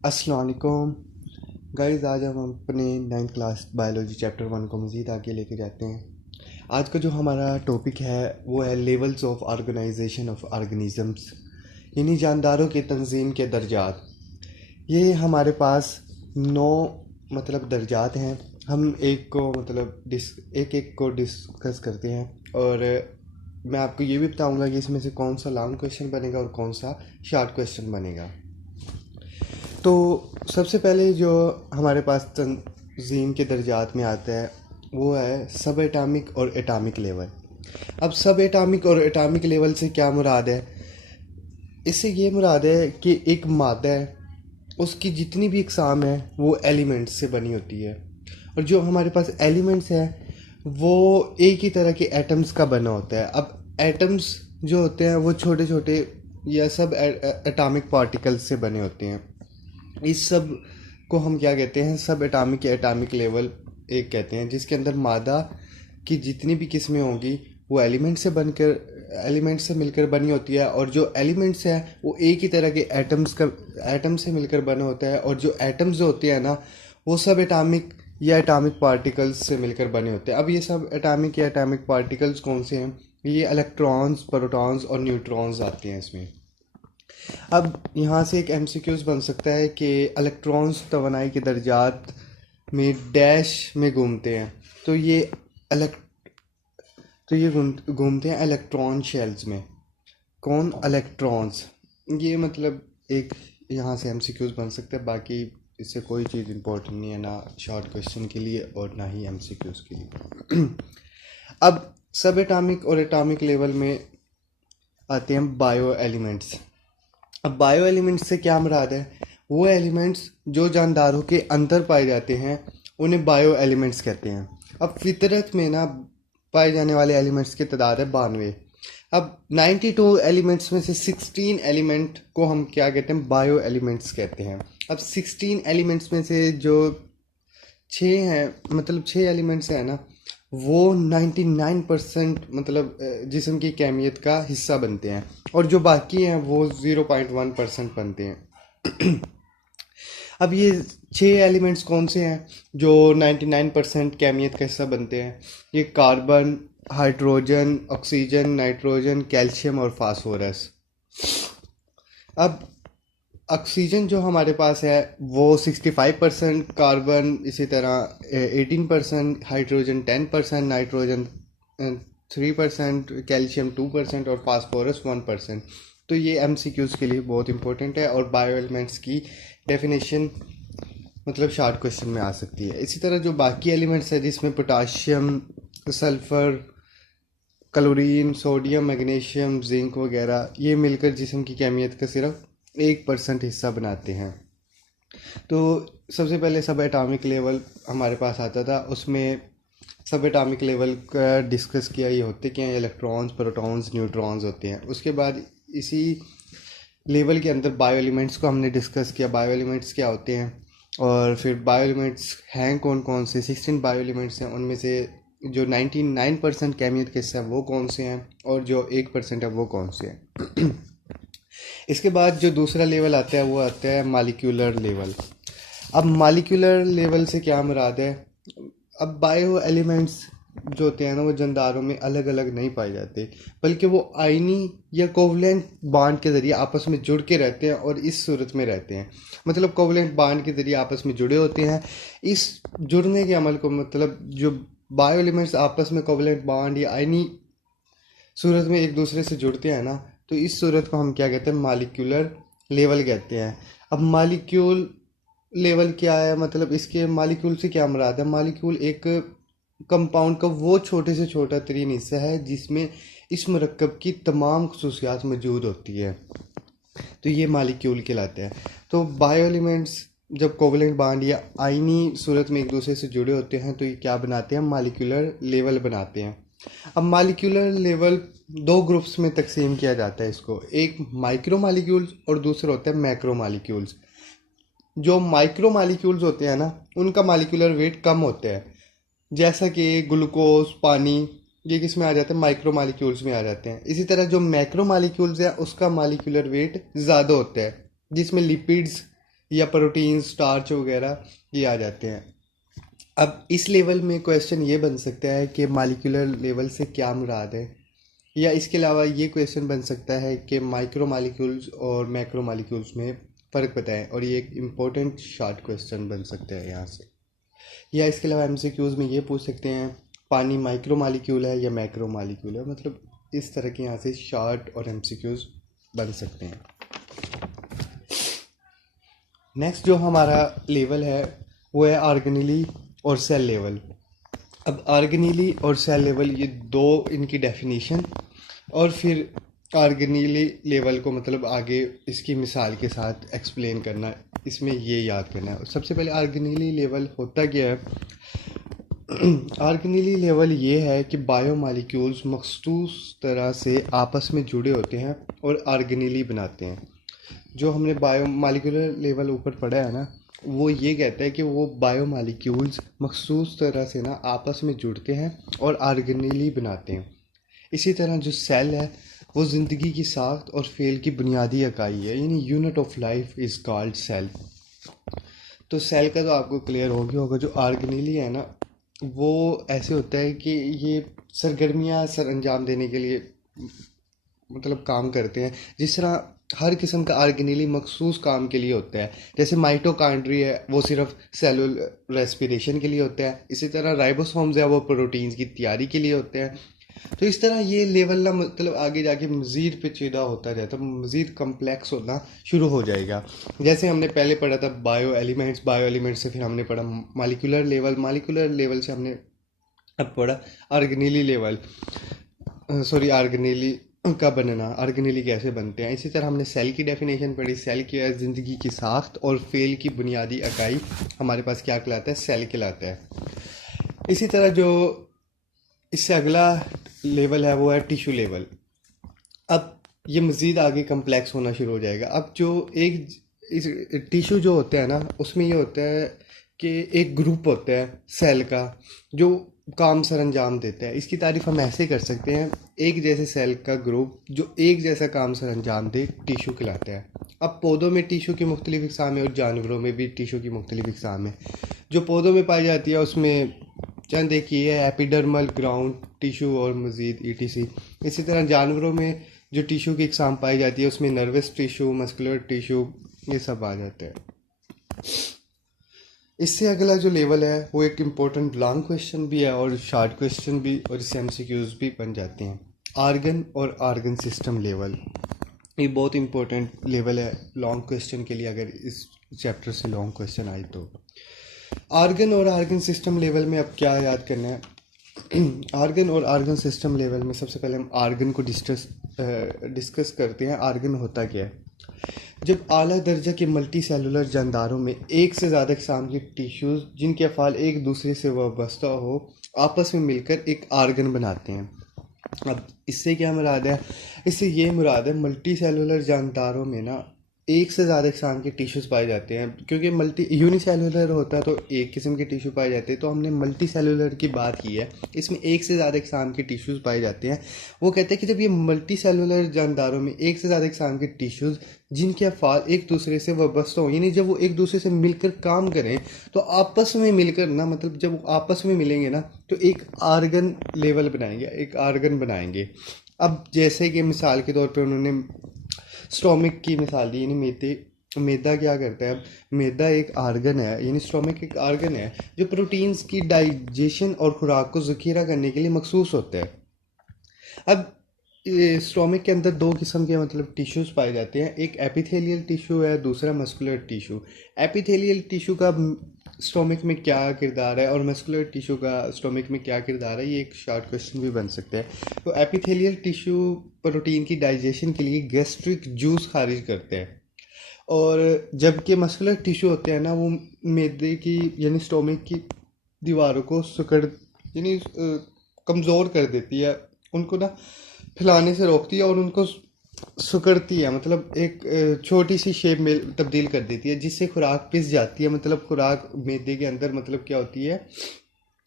अस्सलाम वालेकुम गाइस। आज हम अपने 9th क्लास बायोलॉजी चैप्टर 1 को मज़ीद आगे लेके जाते हैं। आज का जो हमारा टॉपिक है वो है levels of organisation of organisms, यानी जानदारों की तंजीम के दर्जात। ये हमारे पास 9 दर्जात हैं। हम एक को एक एक को डिस्कस करते हैं और मैं आपको ये भी बताऊंगा कि इसमें से कौन सा लॉन्ग क्वेश्चन बनेगा और कौन सा शॉर्ट क्वेश्चन बनेगा। तो सबसे पहले जो हमारे पास तंजीम के दर्जात में आता है वो है सब एटॉमिक और एटॉमिक लेवल। अब सब एटॉमिक और एटॉमिक लेवल से क्या मुराद है? इससे ये मुराद है कि एक मादा है, उसकी जितनी भी इकसाम है वो एलिमेंट्स से बनी होती है, और जो हमारे पास एलिमेंट्स है वो एक ही तरह के एटम्स का बना होता है। अब एटम्स जो होते हैं वो छोटे छोटे या सब एटॉमिक पार्टिकल्स से बने होते हैं। इस सब को हम क्या कहते हैं? सब एटॉमिक या एटॉमिक लेवल एक कहते हैं, जिसके अंदर मादा की जितनी भी किस्में होंगी वो एलिमेंट से मिलकर बनी होती है, और जो एलिमेंट्स है वो एक ही तरह के एटम से मिलकर बना होता है, और जो एटम्स जो होते हैं ना वो सब एटॉमिक या एटॉमिक पार्टिकल्स से मिलकर बने होते हैं। अब ये सब एटॉमिक या एटॉमिक पार्टिकल्स कौन से हैं? ये इलेक्ट्रॉन्स, प्रोटॉन्स और न्यूट्रॉन्स आते हैं इसमें। अब यहाँ से एक एमसीक्यूज बन सकता है कि इलेक्ट्रॉन्स तवानाई के दर्जात में डैश में घूमते हैं, तो ये घूमते हैं इलेक्ट्रॉन शेल्स में। कौन? इलेक्ट्रॉन्स। ये एक यहाँ से एमसीक्यूज बन सकता है। बाकी इससे कोई चीज़ इंपॉर्टेंट नहीं है, ना शॉर्ट क्वेश्चन के लिए और ना ही एमसीक्यूज के लिए। अब सब एटॉमिक और एटॉमिक लेवल में आते हैं बायो एलिमेंट्स। अब बायो एलिमेंट्स से क्या मुराद है? वो एलिमेंट्स जो जानदारों के अंदर पाए जाते हैं उन्हें बायो एलिमेंट्स कहते हैं। अब फितरत में ना पाए जाने वाले एलिमेंट्स की तादाद है 92। अब 92 एलिमेंट्स में से 16 एलिमेंट को हम क्या कहते हैं? बायो एलिमेंट्स कहते हैं। अब 16 एलिमेंट्स में से जो 6 हैं, 6 एलिमेंट्स हैं ना, वो 99% जिस्म की कैमियत का हिस्सा बनते हैं, और जो बाकी हैं वो 0.1% बनते हैं। अब ये 6 एलिमेंट्स कौन से हैं जो 99% कैमियत का हिस्सा बनते हैं? ये carbon, hydrogen, oxygen, nitrogen, calcium और फास्फोरस। अब ऑक्सीजन जो हमारे पास है वो 65%, कार्बन इसी तरह 18%, हाइड्रोजन 10%, नाइट्रोजन 3%, कैल्शियम 2% और फास्फोरस 1%। तो ये एमसीक्यूज के लिए बहुत इंपॉर्टेंट है, और बायो एलिमेंट्स की डेफिनेशन शॉर्ट क्वेश्चन में आ सकती है। इसी तरह जो बाकी एलिमेंट्स है जिसमें potassium, sulphur, chlorine, sodium, magnesium, zinc वगैरह, ये मिलकर जिस्म की कैमियत का सिर्फ 1% हिस्सा बनाते हैं। तो सबसे पहले सब एटॉमिक लेवल हमारे पास आता था, उसमें सब एटॉमिक लेवल का डिस्कस किया। ये होते क्या हैं? इलेक्ट्रॉन्स, प्रोटॉन्स, न्यूट्रॉन्स होते हैं। उसके बाद इसी लेवल के अंदर बायो एलिमेंट्स को हमने डिस्कस किया। बायो एलिमेंट्स क्या होते हैं, और फिर बायो एलिमेंट्स हैं कौन कौन से? 16 बायो एलिमेंट्स हैं, उनमें से जो 99% कैमियत के हिस्सा है वो कौन से हैं, और जो 1% है वो कौन से हैं। इसके बाद जो दूसरा लेवल आता है वो आता है मालिक्यूलर लेवल। अब मालिक्यूलर लेवल से क्या मुराद है? अब बायो एलिमेंट्स जो होते हैं ना वो जानदारों में अलग अलग नहीं पाए जाते, बल्कि वो आयनी या कोवलेंट बांड के ज़रिए आपस में जुड़ के रहते हैं, और इस सूरत में रहते हैं। कोवलेंट बांड के ज़रिए आपस में जुड़े होते हैं। इस जुड़ने के अमल को जो बायो एलिमेंट्स आपस में कोवलेंट बांड या आयनी सूरत में एक दूसरे से जुड़ते हैं ना, तो इस सूरत को हम क्या कहते हैं? मालिक्यूलर लेवल कहते हैं। अब मालिक्यूल लेवल क्या है? इसके मालिक्यूल से क्या मुराद है? मालिक्यूल एक कंपाउंड का वो छोटे से छोटा तरीन हिस्सा है जिसमें इस मरकब की तमाम खसूसियात मौजूद होती है, तो ये मालिक्यूल कहलाता है। तो बायो एलिमेंट्स जब कोवलेंट बांड या आयनी सूरत में एक दूसरे से जुड़े होते हैं तो ये क्या बनाते हैं? मालिक्यूलर लेवल बनाते हैं। अब मालिक्यूलर लेवल 2 ग्रुप्स में तकसीम किया जाता है इसको। एक माइक्रो मालिक्यूल्स और दूसरा होता है मैक्रो मालिक्यूल्स। जो माइक्रो मालिक्यूल्स होते हैं ना उनका मालिक्यूलर वेट कम होता है, जैसा कि ग्लूकोज, पानी, ये किस में आ जाते हैं? माइक्रो मालिक्यूल्स में आ जाते हैं। इसी तरह जो मैक्रो मालिक्यूल्स है उसका मालिक्यूलर वेट ज़्यादा होता है, जिसमें लिपिड्स या प्रोटीन, स्टार्च वगैरह ये आ जाते हैं। अब इस लेवल में क्वेश्चन ये बन सकता है कि मॉलिक्यूलर लेवल से क्या मुराद है, या इसके अलावा ये क्वेश्चन बन सकता है कि माइक्रो मॉलिक्यूल्स और मैक्रो मॉलिक्यूल्स में फ़र्क बताएं, और ये एक इम्पोर्टेंट शॉर्ट क्वेश्चन बन सकता है यहाँ से। या इसके अलावा एमसीक्यूज़ में ये पूछ सकते हैं पानी माइक्रो मॉलिक्यूल है या मैक्रो मॉलिक्यूल है, मतलब इस तरह के यहाँ से शॉर्ट और एमसीक्यूज़ बन सकते हैं। नेक्स्ट जो हमारा लेवल है वो है ऑर्गेनेली और सेल लेवल। अब ऑर्गेनेली और सेल लेवल ये दो इनकी डेफिनेशन, और फिर ऑर्गेनेली लेवल को मतलब आगे इसकी मिसाल के साथ एक्सप्लेन करना, इसमें ये याद करना है। सबसे पहले ऑर्गेनेली लेवल होता क्या है। ऑर्गेनेली लेवल ये है कि बायोमॉलिक्यूल्स मखसूस तरह से आपस में जुड़े होते हैं और ऑर्गेनेली बनाते हैं। जो हमने बायोमॉलिक्यूलर लेवल ऊपर पढ़ा है ना, वो ये कहता है कि वो बायोमॉलिक्यूल्स मखसूस तरह से ना आपस में जुड़ते हैं और ऑर्गेनेली बनाते हैं। इसी तरह जो सेल है वो ज़िंदगी की साख्त और फेल की बुनियादी इकाई है, यानी unit of life is called cell. तो सेल का तो आपको क्लियर हो गया होगा। जो ऑर्गेनेली है ना, वो ऐसे होता है कि ये सरगर्मियाँ सर अंजाम देने के लिए मतलब काम करते हैं। जिस तरह हर किस्म का ऑर्गेनेली मखसूस काम के लिए होता है, जैसे माइटोकॉन्ड्रिया है वो सिर्फ सेलुलर रेस्पिरेशन के लिए होता है, इसी तरह राइबोसोम्स है वो प्रोटीन्स की तैयारी के लिए होते हैं। तो इस तरह ये लेवल ना मतलब आगे जाके मज़ीद पेचीदा होता जाता है, मज़ीद कम्प्लेक्स होना शुरू हो जाएगा। जैसे हमने पहले पढ़ा था बायो एलिमेंट्स से फिर हमने पढ़ा मालिकुलर लेवल से हमने अब पढ़ा ऑर्गेनेली लेवल, सॉरी ऑर्गेनेली का बनना, ऑर्गेनेली कैसे बनते हैं। इसी तरह हमने सेल की डेफिनेशन पढ़ी। सेल की है ज़िंदगी की साख्त और फेल की बुनियादी इकाई, हमारे पास क्या कहलाता है, सेल कहलाता है। इसी तरह जो इससे अगला लेवल है वो है टिश्यू लेवल। अब ये मज़ीद आगे कम्प्लेक्स होना शुरू हो जाएगा। अब जो एक इस टिश्यू जो होता है ना, उसमें ये होता है कि एक ग्रुप होता है सेल का जो काम सर अंजाम देता है। इसकी तारीफ हम ऐसे कर सकते हैं, एक जैसे सेल का ग्रुप जो एक जैसा काम सर अंजाम दे टिश्यू कहलाता है। अब पौधों में टिश्यू की मुख्तलिफ इकसाम है और जानवरों में भी टिश्यू की मुख्तलिफ इकसाम है। जो पौधों में पाई जाती है उसमें चंद एक ये है एपिडर्मल, ग्राउंड टिश्यू और मज़ीद ईटीसी। इसी तरह जानवरों में जो टिश्यू की इकसाम पाई जाती है उसमें नर्वस टिश्यू, मस्कुलर टिश्यू, ये सब आ जाते हैं। इससे अगला जो लेवल है वो एक इम्पोर्टेंट लॉन्ग क्वेश्चन भी है और शॉर्ट क्वेश्चन भी, और इससे एमसीक्यूज भी बन जाते हैं। आर्गन और आर्गन सिस्टम लेवल, ये बहुत इंपॉर्टेंट लेवल है लॉन्ग क्वेश्चन के लिए, अगर इस चैप्टर से लॉन्ग क्वेश्चन आए तो। आर्गन और आर्गन सिस्टम लेवल में अब क्या याद करना है। आर्गन और आर्गन सिस्टम लेवल में सबसे पहले हम आर्गन को डिस्कस करते हैं। आर्गन होता क्या है। जब आला दर्जा के मल्टी सेलुलर जानदारों में एक से ज़्यादा किस्म के टिश्यूज़ जिनके अफ़ाल एक दूसरे से वाबस्ता हो आपस में मिलकर एक आर्गन बनाते हैं। अब इससे क्या मुराद है, इससे ये मुराद है मल्टी सेलुलर जानदारों में ना एक से ज़्यादा किस्म के टिश्यूज़ पाए जाते हैं। क्योंकि मल्टी यूनिसेलुलर होता है तो एक किस्म के टिश्यू पाए जाते हैं, तो हमने मल्टी सेलुलर की बात की है, इसमें एक से ज़्यादा किस्म के टिश्यूज़ पाए जाते हैं। वो कहते हैं कि जब ये मल्टी सेलुलर जानदारों में एक से ज़्यादा किस्म के टिश्यूज़ जिनके अफ़ाल एक दूसरे से वाबस्ता हों, यानी जब वो एक दूसरे से मिलकर काम करें तो आपस में मिलकर ना, मतलब जब वो आपस में मिलेंगे ना तो एक आर्गन लेवल बनाएंगे, एक आर्गन बनाएंगे। अब जैसे कि मिसाल के तौर पे उन्होंने स्टोमिक की मिसाल दी, यानी मैदा क्या करता है। अब मैदा एक आर्गन है, यानी स्टोमिक एक आर्गन है जो प्रोटीन्स की डाइजेशन और खुराक को ज़ख़ीरा करने के लिए मखसूस होता है। अब स्टोमिक के अंदर दो किस्म के मतलब टिश्यूज़ पाए जाते हैं, एक एपिथेलियल टिश्यू है, दूसरा मस्कुलर टिश्यू। एपिथेलियल टिश्यू का स्टोमिक में क्या किरदार है और मस्कुलर टिश्यू का स्टोमिक में क्या किरदार है, ये एक शॉर्ट क्वेश्चन भी बन सकता है। तो एपिथेलियल टिश्यू प्रोटीन की डाइजेशन के लिए गैस्ट्रिक जूस खारिज करते हैं, और जबकि मस्कुलर टिश्यू होते हैं ना वो मैदे की यानी स्टोमिक की दीवारों को सिकुड़ यानी कमज़ोर कर देती है, उनको ना फैलाने से रोकती है और उनको सिकुड़ती है, मतलब एक छोटी सी शेप में तब्दील कर देती है, जिससे खुराक पिस जाती है। मतलब खुराक मैदे के अंदर मतलब क्या होती है,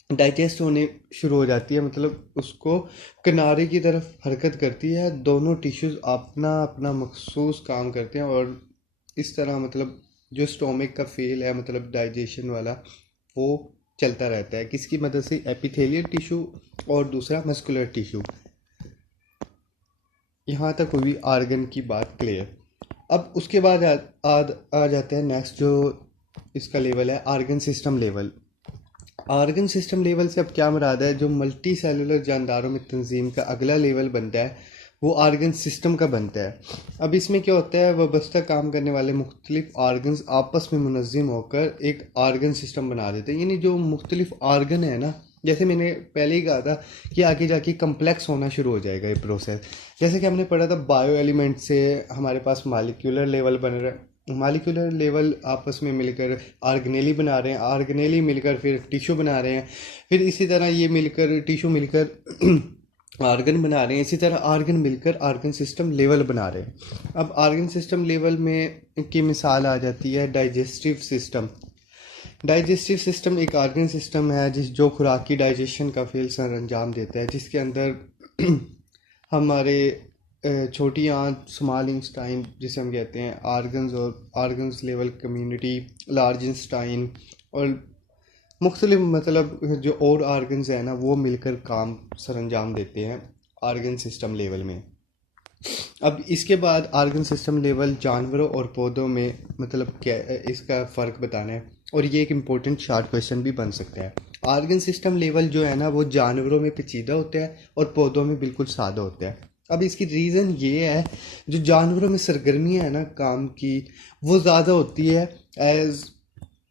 डाइजेस्ट होने शुरू हो जाती है, मतलब उसको किनारे की तरफ हरकत करती है। दोनों टिश्यूज़ अपना अपना मखसूस काम करते हैं और इस तरह मतलब जो स्टोमिक का फेल है मतलब डाइजेशन वाला, वो चलता रहता है किसकी मदद से, एपिथेलियल टिश्यू और दूसरा मस्कुलर टिश्यू। यहाँ तक हुई आर्गन की बात क्लियर। अब उसके बाद आ जाते हैं नेक्स्ट जो इसका लेवल है argon system level. Argon system level से अब क्या मुराद है, जो मल्टी सेलुलर जानदारों में तंजीम का अगला लेवल बनता है वो आर्गन सिस्टम का बनता है। अब इसमें क्या होता है, वाबस्ता काम करने वाले मुख्तलिफ आर्गन्स आपस में मुनज़्ज़म होकर एक आर्गन सिस्टम बना देते हैं। यानी जो मुख्तलिफ आर्गन है ना, जैसे मैंने पहले ही कहा था कि आगे जाके कम्प्लेक्स होना शुरू हो जाएगा ये प्रोसेस। जैसे कि हमने पढ़ा था बायो एलिमेंट से हमारे पास मालिक्यूलर लेवल बन रहा है, मालिक्यूलर लेवल आपस में मिलकर आर्गनेली बना रहे हैं, आर्गनेली मिलकर फिर टिश्यू बना रहे हैं, फिर इसी तरह ये मिलकर टिश्यू मिलकर आर्गन बना रहे हैं, इसी तरह आर्गन मिलकर आर्गन सिस्टम लेवल बना रहे हैं। अब आर्गन सिस्टम लेवल में की मिसाल आ जाती है डाइजेस्टिव सिस्टम। डाइजेस्टिव सिस्टम एक आर्गन सिस्टम है जो खुराक की डाइजेशन का फेल सर अंजाम देता है, जिसके अंदर हमारे छोटी आंत स्मॉल इंस्टाइन जिसे हम कहते हैं आर्गन्स, और organs level community large Einstein, और मुख्तलिफ मतलब जो और आर्गन्स हैं ना वो मिलकर काम सर अंजाम देते हैं आर्गन सिस्टम लेवल में। अब इसके बाद आर्गन सिस्टम लेवल जानवरों और पौधों में मतलब क्या इसका फ़र्क बताना है, और ये एक इम्पोर्टेंट शॉर्ट क्वेश्चन भी बन सकता है। आर्गन सिस्टम लेवल जो है ना वो जानवरों में पेचीदा होता है और पौधों में बिल्कुल सादा होता है। अब इसकी रीज़न ये है, जो जानवरों में सरगर्मियाँ हैं ना काम की वो ज़्यादा होती है एज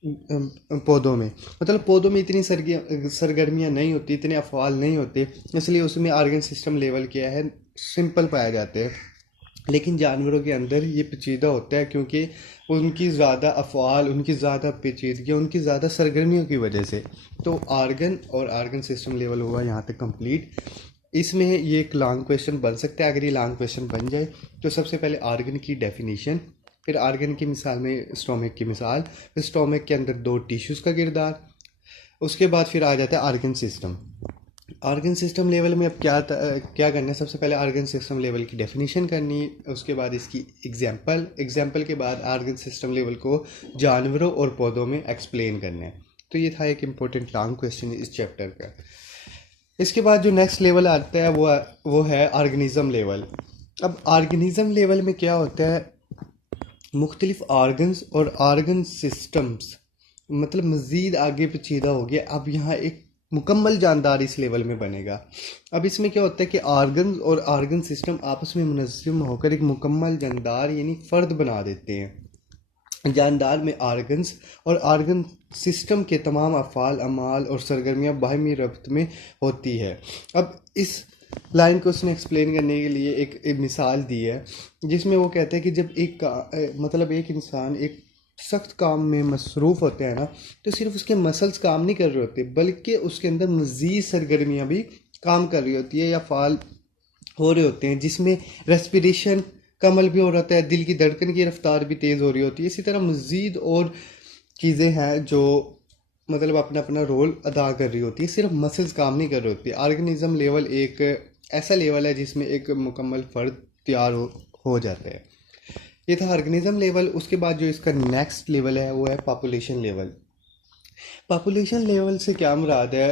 पौधों में, मतलब पौधों में इतनी सरगर्मियाँ नहीं होती, इतने अफवाल नहीं होते, इसलिए उसमें आर्गन सिस्टम लेवल क्या है सिंपल पाए जाते हैं। लेकिन जानवरों के अंदर ये पेचीदा होता है क्योंकि उनकी ज़्यादा अफवाल, उनकी ज़्यादा पेचीदगी, उनकी ज़्यादा सरगर्मियों की वजह से। तो आर्गन और आर्गन सिस्टम लेवल हुआ यहाँ तक कंप्लीट। इसमें ये एक लॉन्ग क्वेश्चन बन सकता है। अगर ये लॉन्ग क्वेश्चन बन जाए तो सबसे पहले आर्गन की डेफिनेशन, फिर आर्गन की मिसाल में स्टोमिक की मिसाल, फिर स्टोमिक के अंदर दो टिश्यूज़ का किरदार, उसके बाद फिर आ जाता है argon system. Argon system level में अब क्या करना है, सबसे पहले आर्गन सिस्टम लेवल की डेफिनेशन करनी है, उसके बाद इसकी एग्जांपल के बाद आर्गन सिस्टम लेवल को जानवरों और पौधों में एक्सप्लेन करना है। तो ये था एक इम्पोर्टेंट लॉन्ग क्वेश्चन इस चैप्टर का। इसके बाद जो नेक्स्ट लेवल आता है वो है ऑर्गेनिज्म लेवल। अब ऑर्गेनिज्म लेवल में क्या होता है, मुख्तलिफ आर्गन्स और आर्गन सिस्टम्स मतलब मज़ीद आगे पेचीदा हो गया। अब यहाँ एक मुकम्मल जानदार इस लेवल में बनेगा। अब इसमें क्या होता है कि आर्गन्स और आर्गन सिस्टम आपस में मुनज़्ज़म होकर एक मुकम्मल जानदार यानी फ़र्द बना देते हैं। जानदार में आर्गन्स और आर्गन सिस्टम के तमाम अफ़ाल, अमाल और सरगर्मियाँ बाहमी रब्त में होती है। अब इस लाइन को उसने एक्सप्लेन करने के लिए एक मिसाल दी है, जिसमें वो कहता है कि जब मतलब एक इंसान एक सख्त काम में मसरूफ़ होते हैं ना, तो सिर्फ उसके मसल्स काम नहीं कर रहे होते बल्कि उसके अंदर मज़ीद सरगर्मियाँ भी काम कर रही होती है या फ़ाल हो रहे होते हैं, जिसमें रेस्पिरेशन का अमल भी हो रहा है, दिल की धड़कन की रफ्तार भी तेज़ हो रही होती है। इसी तरह मज़ीद और चीज़ें हैं जो मतलब अपना अपना रोल अदा कर रही होती है, सिर्फ मसल्स काम नहीं कर रही होती। ऑर्गेनिज्म लेवल एक ऐसा लेवल है जिसमें एक मुकम्मल फ़र्द तैयार हो जाता है। ये था ऑर्गेनिज्म लेवल। उसके बाद जो इसका नेक्स्ट लेवल है वो है पॉपुलेशन लेवल। पॉपुलेशन लेवल से क्या मुराद है,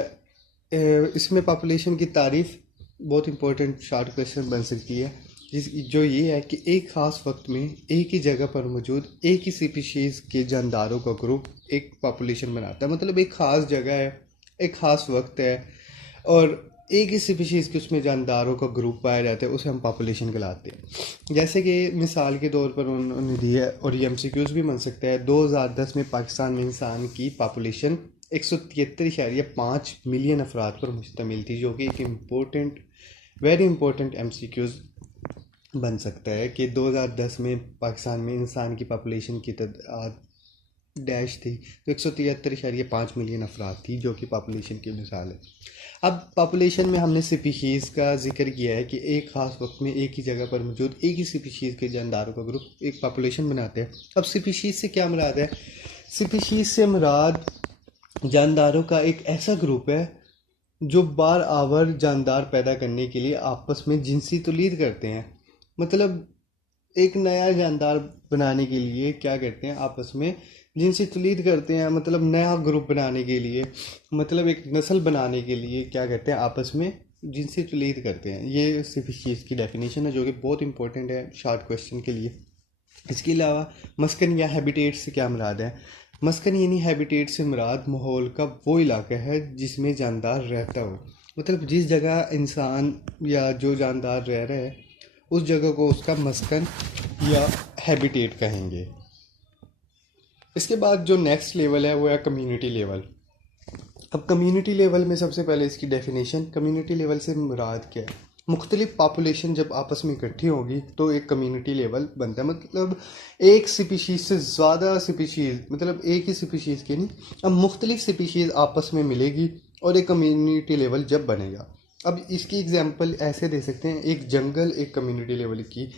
इसमें पॉपुलेशन की तारीफ़ बहुत इंपॉर्टेंट शॉर्ट क्वेश्चन बन सकती है, जो ये है कि एक ख़ास वक्त में एक ही जगह पर मौजूद एक ही स्पीशीज़ के जानदारों का ग्रुप एक पॉपुलेशन बनाता है। मतलब एक ख़ास जगह है, एक ख़ास वक्त है और एक ही स्पीशीज़ के उसमें जानदारों का ग्रुप पाया जाता है, उसे हम पॉपुलेशन कहलाते हैं। जैसे कि मिसाल के तौर पर उन्होंने दी है और ये MCQs भी बन सकता है। 2010 में पाकिस्तान में इंसान की पॉपुलेशन 173.5 मिलियन अफराद पर मुश्तमिल थी, जो कि एक इम्पोर्टेंट वेरी इंपॉर्टेंट MCQs बन सकता है कि 2010 में पाकिस्तान में इंसान की पॉपुलेशन की तादाद डैश थी तो 173.5 मिलियन अफराद थी, जो कि पॉपुलेशन की मिसाल है। अब पॉपुलेशन में हमने स्पीशीज़ का जिक्र किया है कि एक ख़ास वक्त में एक ही जगह पर मौजूद एक ही स्पीशीज़ के जानदारों का ग्रुप एक पॉपुलेशन बनाते हैं। अब स्पीशीज़ से क्या मुराद है, स्पीशीज़ से मुराद जानदारों का एक ऐसा ग्रुप है जो बार आवर जानदार पैदा करने के लिए आपस में जिनसी तौलीद करते हैं। मतलब एक नया जानदार बनाने के लिए क्या करते हैं, आपस में जिनसे तुलीद करते हैं, मतलब नया ग्रुप बनाने के लिए, मतलब एक नस्ल बनाने के लिए क्या करते हैं, आपस में जिनसे तुलीद करते हैं। ये सिर्फ इस चीज़ की डेफिनेशन है जो कि बहुत इंपॉर्टेंट है शॉर्ट क्वेश्चन के लिए। इसके अलावा मस्कन या हैबिटेट से क्या मुराद है? मस्कन यानी हैबिटेट से मुराद माहौल का वो इलाका है जिसमें जानदार रहता हो, मतलब जिस जगह इंसान या जो जानदार रह रहा है उस जगह को उसका मस्कन या हैबिटेट कहेंगे। इसके बाद जो नेक्स्ट लेवल है वो है कम्युनिटी लेवल। अब कम्युनिटी लेवल में सबसे पहले इसकी डेफिनेशन, कम्युनिटी लेवल से मुराद क्या है? मुख्तलिफ पॉपुलेशन जब आपस में इकट्ठी होगी तो एक कम्युनिटी लेवल बनता है, मतलब एक स्पीशीज़ से ज़्यादा स्पीशीज़, मतलब एक ही स्पीशीज़ की नहीं, अब मुख्तलिफ स्पीशीज़ आपस में मिलेगी और एक कम्युनिटी लेवल जब बनेगा। अब इसकी एग्जांपल ऐसे दे सकते हैं, एक जंगल एक कम्युनिटी लेवल की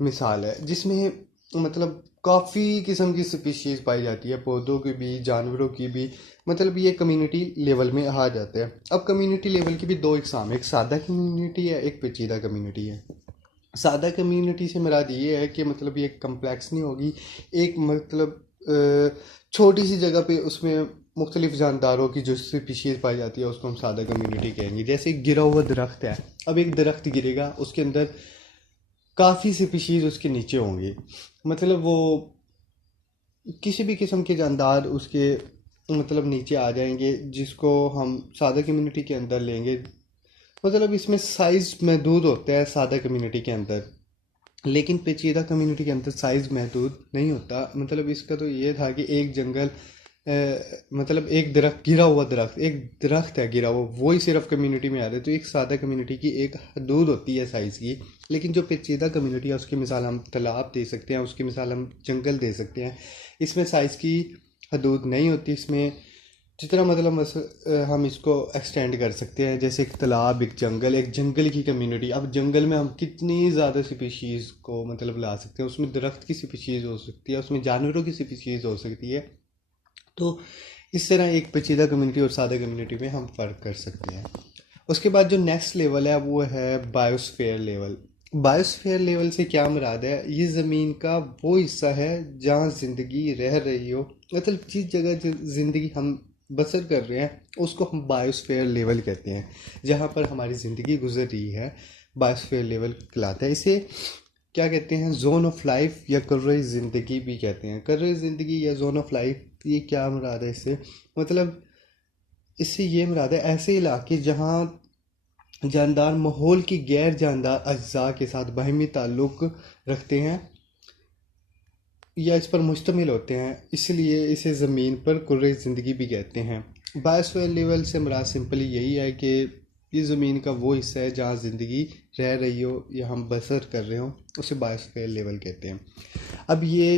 मिसाल है जिसमें मतलब काफ़ी किस्म की स्पीशीज़ पाई जाती है, पौधों की भी जानवरों की भी, मतलब ये कम्युनिटी लेवल में आ जाते हैं। अब कम्युनिटी लेवल की भी दो इकसाम है, एक सादा कम्युनिटी है, एक पेचीदा कम्युनिटी है। सादा कम्युनिटी से मुराद ये है कि मतलब ये कम्प्लेक्स नहीं होगी, एक मतलब छोटी सी जगह पे उसमें मुख्तलिफ जानदारों की जो स्पीशीज़ पाई जाती है उसको हम सादा कम्युनिटी कहेंगे। जैसे एक गिरा हुआ दरख्त है, अब एक दरख्त गिरेगा उसके अंदर काफ़ी स्पीशीज़ उसके नीचे होंगी, मतलब वो किसी भी किस्म के जानदार उसके मतलब नीचे आ जाएंगे जिसको हम सादा कम्युनिटी के अंदर लेंगे। मतलब इसमें साइज़ महदूद होता है सादा कम्युनिटी के अंदर, लेकिन पेचीदा कम्युनिटी के अंदर साइज़ महदूद नहीं होता। मतलब इसका तो ये था कि एक जंगल मतलब एक दरख्त, गिरा हुआ दरख्त, एक दरख्त है गिरा हुआ, वही सिर्फ कम्युनिटी में आ रहा है, तो एक सादा कम्युनिटी की एक हदूद होती है साइज़ की। लेकिन जो पेचीदा कम्युनिटी है उसकी मिसाल हम तालाब दे सकते हैं, उसकी मिसाल हम जंगल दे सकते हैं। इसमें साइज़ की हदूद नहीं होती, इसमें जितना मतलब हम इसको एक्सटेंड कर सकते हैं, जैसे एक तालाब एक जंगल, एक जंगल की कम्युनिटी। अब जंगल में हम कितनी ज़्यादा स्पीशीज़ को मतलब ला सकते हैं, उसमें दरख्त की स्पीशीज़ हो सकती है, उसमें जानवरों की स्पीशीज़ हो सकती है। तो इस तरह एक पेचीदा कम्युनिटी और सादा कम्युनिटी में हम फ़र्क कर सकते हैं। उसके बाद जो नेक्स्ट लेवल है वो है बायोस्फीयर लेवल। बायोस्फीयर लेवल से क्या मुराद है? ये ज़मीन का वो हिस्सा है जहाँ ज़िंदगी रह रही हो, मतलब जिस जगह ज़िंदगी हम बसर कर रहे हैं उसको हम बायोस्फीयर लेवल कहते हैं, जहाँ पर हमारी ज़िंदगी गुजर रही है बायोस्फीयर लेवल कहलाता है। इसे क्या कहते हैं? जोन ऑफ लाइफ या कर्रे ज़िंदगी भी कहते हैं। कर्रे ज़िंदगी या जोन ऑफ लाइफ, ये क्या मुराद है इससे? मतलब इससे ये मुराद है ऐसे इलाके जहाँ जानदार माहौल की गैर जानदार अज्जा के साथ बाहमी ताल्लुक़ रखते हैं या इस पर मुश्तमिल होते हैं, इसलिए इसे ज़मीन पर कुर्रे ज़िंदगी भी कहते हैं। बायोस्फीयर लेवल से मुराद सिंपली यही है कि ये ज़मीन का वो हिस्सा है जहाँ ज़िंदगी रह रही हो या हम बसर कर रहे हो, उसे बायोस्फीयर लेवल कहते हैं। अब ये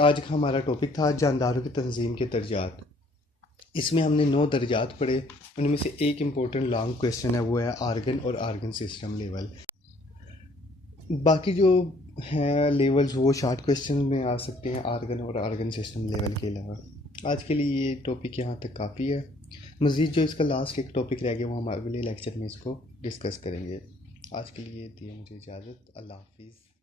आज का हमारा टॉपिक था जानदारों की तंजीम के दर्जात। इसमें हमने 9 दर्जात पढ़े, उनमें से एक इम्पोर्टेंट लॉन्ग क्वेश्चन है वो है आर्गन और आर्गन सिस्टम लेवल। बाकी जो हैं लेवल्स वो शॉर्ट क्वेश्चन में आ सकते हैं आर्गन और आर्गन सिस्टम लेवल के अलावा। आज के लिए ये टॉपिक यहाँ तक काफ़ी है। मज़ीद जो इसका लास्ट एक टॉपिक रह गया वो हम अगले लेक्चर में इसको डिस्कस करेंगे। आज के लिए दिए मुझे इजाज़त। अल्लाह हाफिज़।